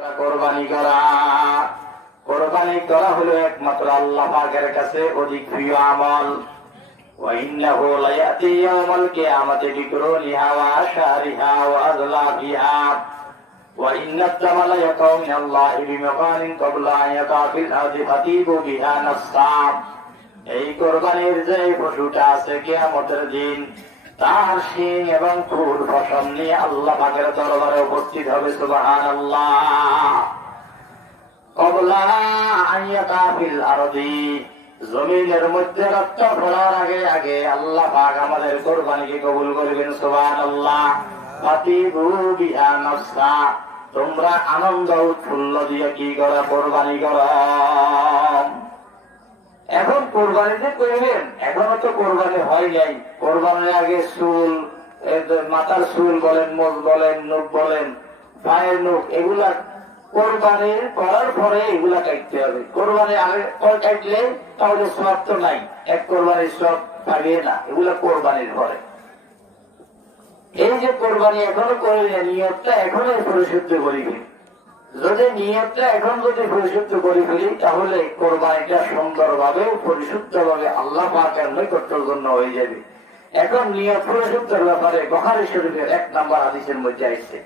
কোরবানি করা কোরবানি করা হলো একমাত্র আল্লাহ পাকের কাছে অধিক প্রিয় আমল। ওয়াইন্নাহু লায়াতি ইয়াউমাল কিয়ামাতি বিকুরুনিহা ওয়া আশারিহা ওয়া আযলাফিহা ওয়া ইন্নাদ দামা লা ইয়াকাউ মিনাল্লাহি বিমাকানিন ক্বাবলা আন ইয়াকা ফিল আরদি ফাতিবু বিহা নাফসা। এই কোরবানির যে পশুটা আছে কিয়ামতের দিন তার শিং এবং ফুল ফসল নিয়ে আল্লাহ পাকের দরবারে উপস্থিত হবে। সুবহানাল্লাহ। ক্বাবলা আন ইয়াকা ফিল আরদি, জমিনের মধ্যে রক্ত ফোড়ার আগে আগে আল্লাহ পাক আমাদের কোরবানিকে কবুল করবেন। সুবহানাল্লাহ। ফাতিবু বিহা নাফসা, তোমরা আনন্দ উৎফুল্ল দিয়ে কি করা? কোরবানি করো। এখন কোরবানি যে করবেন, এখনো তো কোরবানি হয় নাই। কোরবানির আগে চুল, মাথার চুল বলেন, মোজ বলেন, নখ বলেন, পায়ের নখ, এগুলা কোরবানি করার পরে এগুলা কাটতে হবে। কোরবানি আগে কাটলে তাহলে সব তো নাই, এক কোরবানির সব পাবে না, এগুলা কোরবানির পরে। এই যে কোরবানি এখনো করলে নিয়তটা এখনো পরিশুদ্ধ করিবে। যদি নিয়তটা এখন যদি পরিশুদ্ধ করে ফেলি তাহলে কোরবানিটা সুন্দরভাবে পরিশুদ্ধভাবে আল্লাহ পাকের নৈকট্যের জন্য হয়ে যাবে। এখন নিয়ত পরিশুদ্ধের ব্যাপারে বুখারী শরীফের 1 নম্বর হাদিসের মধ্যে আসছে,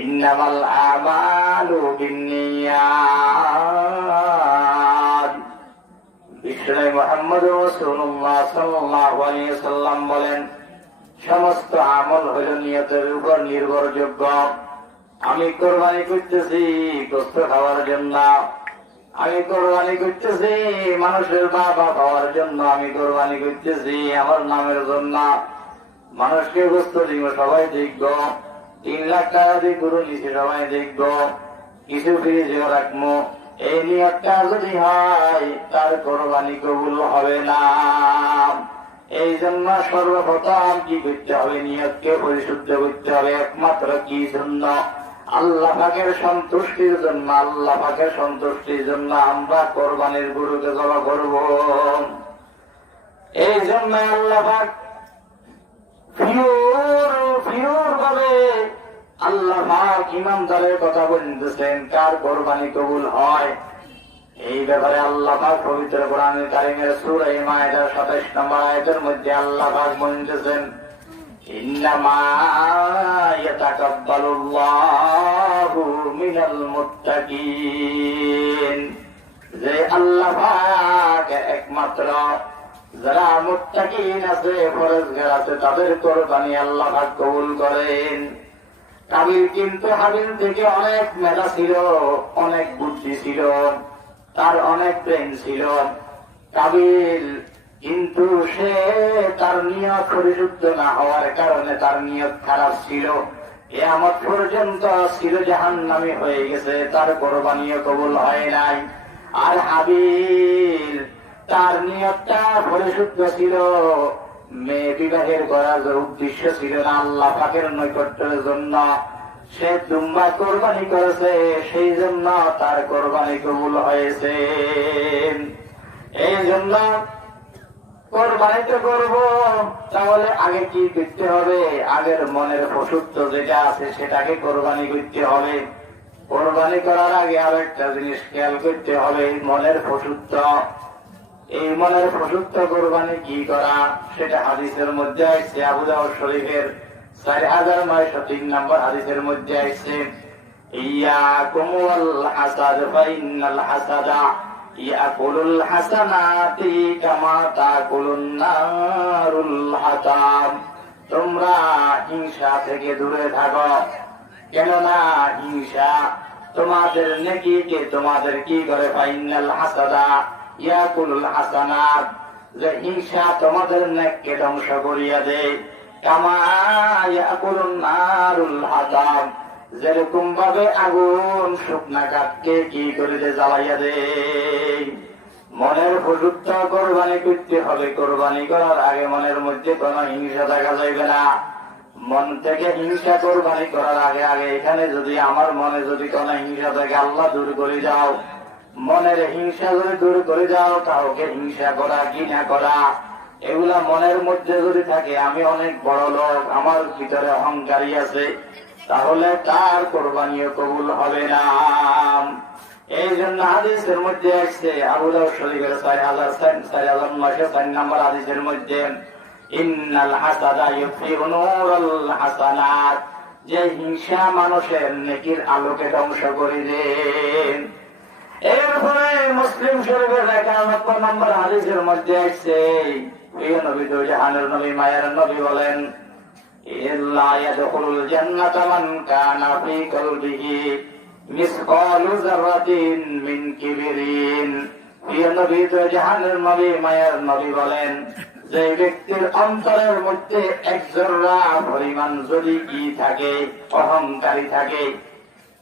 ইন্নামাল আমালু বিন্নিয়াত। বিশ্বনবী মুহাম্মদ রাসূলুল্লাহ সাল্লাল্লাহু আলাইহি ওয়াসাল্লাম বলেন, সমস্ত আমল হলো নিয়তের উপর নির্ভরযোগ্য। আমি কোরবানি করতেছি গোশত খাওয়ার জন্য, আমি কোরবানি করতেছি মানুষের বাবা পাওয়ার জন্য, আমি কোরবানি করতেছি আমার নামের জন্য। মানুষকে গোশত দিব, সবাই দেখব। 3 লাখ টাকা দিয়ে গরু নিচে সবাই দেখব, কিছু ফ্রিজেও রাখবো। এই নিয়তটা যদি হয় তার কোরবানি কবুল হবে না। এই জন্য সর্বপ্রথম কি করতে হবে? নিয়তকে পরিশুদ্ধ করতে হবে। একমাত্র কি জন্য? আল্লাহ পাকের সন্তুষ্টির জন্য। আল্লাহ পাকের সন্তুষ্টির জন্য আমরা কোরবানির গরুকে জবাই করব। এই জন্য আল্লাহ পাক ফিওর ভাবে আল্লাহ পাক ইমানদারের কথা বলতেছেন, কার কোরবানি কবুল হয়। এই ব্যাপারে আল্লাহ পাক পবিত্র কোরআনুল কারীমের সূরা মায়েদার 27 নম্বর আয়াতের মধ্যে আল্লাহ পাক বলতেছেন, ইন্নামা ইয়াতাকাব্বালুল্লাহু মিনাল মুত্তাকিন। যে আল্লাহ পাক একমাত্র যারা মুত্তাকিন আছে, পরহেজগার আছে, তাদের কোরবানি আল্লাহ পাক কবুল করেন। কাবিল কিন্তু হাবিল থেকে অনেক মেধা ছিল, অনেক বুদ্ধি ছিল, তার অনেক প্রেম ছিল। কাবিল কিন্তু সে তার নিয়ত পরিশুদ্ধ না হওয়ার কারণে তার নিয়ত খারাপ ছিল, কিয়ামত পর্যন্ত ছিল জাহান্নামী হয়ে গেছে, তার কোরবানিও কবুল হয় নাই। আর হাবিল তার নিয়তটা পরিশুদ্ধ ছিল, মেয়ে বিবাহের করার উদ্দেশ্য ছিল না, আল্লাহ পাকের নৈকট্যের জন্য সে দুম্বা কোরবানি করেছে, সেই জন্য তার কোরবানি কবুল হয়েছে। এই জন্য কোরবানিতে করব, তাহলে আগে কি করতে হবে? আগের মনের পশুত্ব যেটা আছে সেটাকে কোরবানি করতে হবে। কোরবানি করার আগে আর একটা জিনিস খেয়াল করতে হবে, মনের পশুত্ব। এই মনের পশুত্ব কোরবানি কি করা, সেটা হাদিসের মধ্যে আসছে। আবু দাউদ শরীফের 4903 নম্বর হাদিসের মধ্যে আসছে, ইয়াকুম ওয়াল হাসাদ ফাইনাল হাসাদা ইয়াকুলুল হাসানাতি কামা তাকুলুন নারুল হাতাব। তোমরা হিংসা থেকে দূরে থাকো, কেননা হিংসা তোমাদের নেকিকে তোমাদের কি করে? ফাইনাল হাসাদা ইয়াকুলুল হাসানাত, যে হিংসা তোমাদের নেককে ধ্বংস করিয়া দেয়। কামা ইয়াকুলুন নারুল হাতাব, যেরকম ভাবে আগুন শুকনা কাঠকে কি করে জ্বালাইয়া দেয়। মনের পশুত্ব কোরবানি করতে হবে। কোরবানি করার আগে মনের মধ্যে কোন হিংসা দেখা যাইবে না। মন থেকে হিংসা কোরবানি করার আগে আগে এখানে যদি আমার মনে যদি কোন হিংসা থাকে, আল্লাহ দূর করে যাও। মনের হিংসা যদি দূর করে যাও, কাউকে হিংসা করা, ঘৃণা করা, এগুলা মনের মধ্যে যদি থাকে, আমি অনেক বড় লোক, আমার ভিতরে অহংকারী আছে, তাহলে তার কোরবানিও কবুল হবে না। জন্য হাদিসের মধ্যে আসছে আবু দাউদ শরীফের 4904 নম্বর হাদিসের মধ্যে ইন্নাল হাসাদা ইউফিউ নূরাল হাসানাত, যে হিংসা মানুষের নেকির আলোকে ধ্বংস করে দেন। এরপরে মুসলিম শরীফের 91 নম্বর হাদিসের মধ্যে আসছে প্রিয় নবী দো জাহানের নবী মায়ের নবী বলেন ইল্লা ইয়াদখুলুল জান্নাতা মান কানা ফি কলবিহি মিসকালু যাররাতিন মিন কিবরিন। প্রিয় নবী দো জাহানের নবী মায়ের নবী বলেন যে ব্যক্তির অন্তরের মধ্যে এক জররা পরিমাণ যদি কি থাকে, অহংকারী থাকে,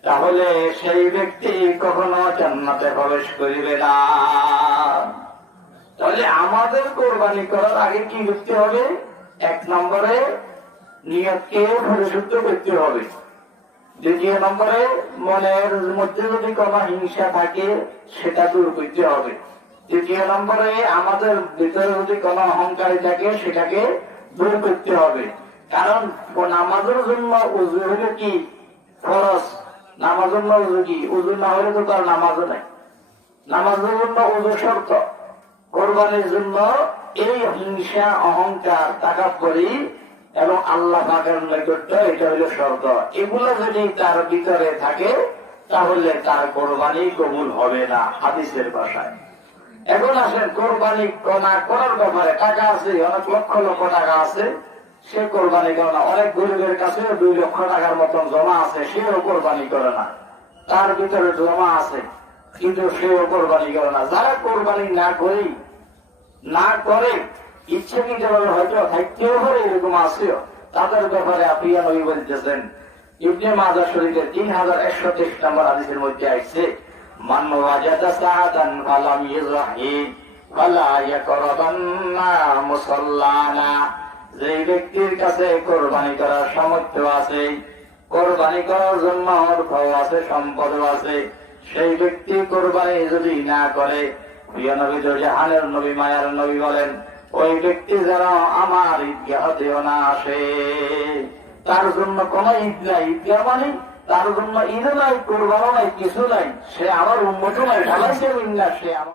তাহলে সেই ব্যক্তি কখনো জান্নাতে প্রবেশ করিবে না। তাহলে আমাদের কোরবানি করার আগে কি করতে হবে? 1 নম্বরে নিয়তকে পরিশুদ্ধ করতে হবে। 2 নম্বরে মনের মধ্যে যদি কোনো হিংসা থাকে সেটা দূর করতে হবে। 3 নম্বরে আমাদের ভিতরে যদি কোনো অহংকারী থাকে সেটাকে দূর করতে হবে। কারণ নামাজের জন্য উযু হলে কি ফরজ, নামাজের জন্য উযু কি, উযু না হলে তো তার নামাজও নাই। নামাজের জন্য উযু শর্ত, কোরবানির জন্য এই হিংসা, অহংকার, তাকাব্বুরি এবং আল্লাহ পাকের নৈকট্য, এটা হলো শর্ত। এগুলো যদি তার ভিতরে থাকে তাহলে তার কোরবানি কবুল হবে না হাদিসের ভাষায়। এখন আসেন কোরবানি করার ব্যাপারে। টাকা আছে, অনেক লক্ষ লক্ষ টাকা আছে, সে কোরবানি করে না। অনেক গরিবের কাছে 2 লক্ষ টাকার মতন জমা আছে, সেও কোরবানি করে না। তার ভিতরে জমা আছে কিন্তু সেও কোরবানি করে না। যারা কোরবানি না করে ইচ্ছাকৃতভাবে হয়তো থাকতেও পারে, এরকম আছেও, তাদের ব্যাপারে প্রিয় নবী বলতেছেন ইবনে মাজাহ শরীফের 3123 নম্বর হাদিসের মধ্যে আসছে মান ওয়াজাদা সাআতান ফালাম ইযহি ফালা ইয়াকরাবান্না মুসাল্লানা। যে ব্যক্তির কাছে কোরবানি করার সামর্থ্য আছে, কোরবানি করার জন্য অর্থ আছে, সম্পদও আছে, সেই ব্যক্তি কোরবানি যদি না করে, প্রিয় নবী দো জাহানের নবী মায়ার নবী বলেন ওই ব্যক্তি যেন আমার ঈদগাহেও না আসে। তার জন্য কোন ঈদ নাই, ঈদগাহ মানে তার জন্য ঈদও নাই, কোরবানও নাই, কিছু নাই, সে আমার উম্মতও নাই, ঢালাইছে সে আমার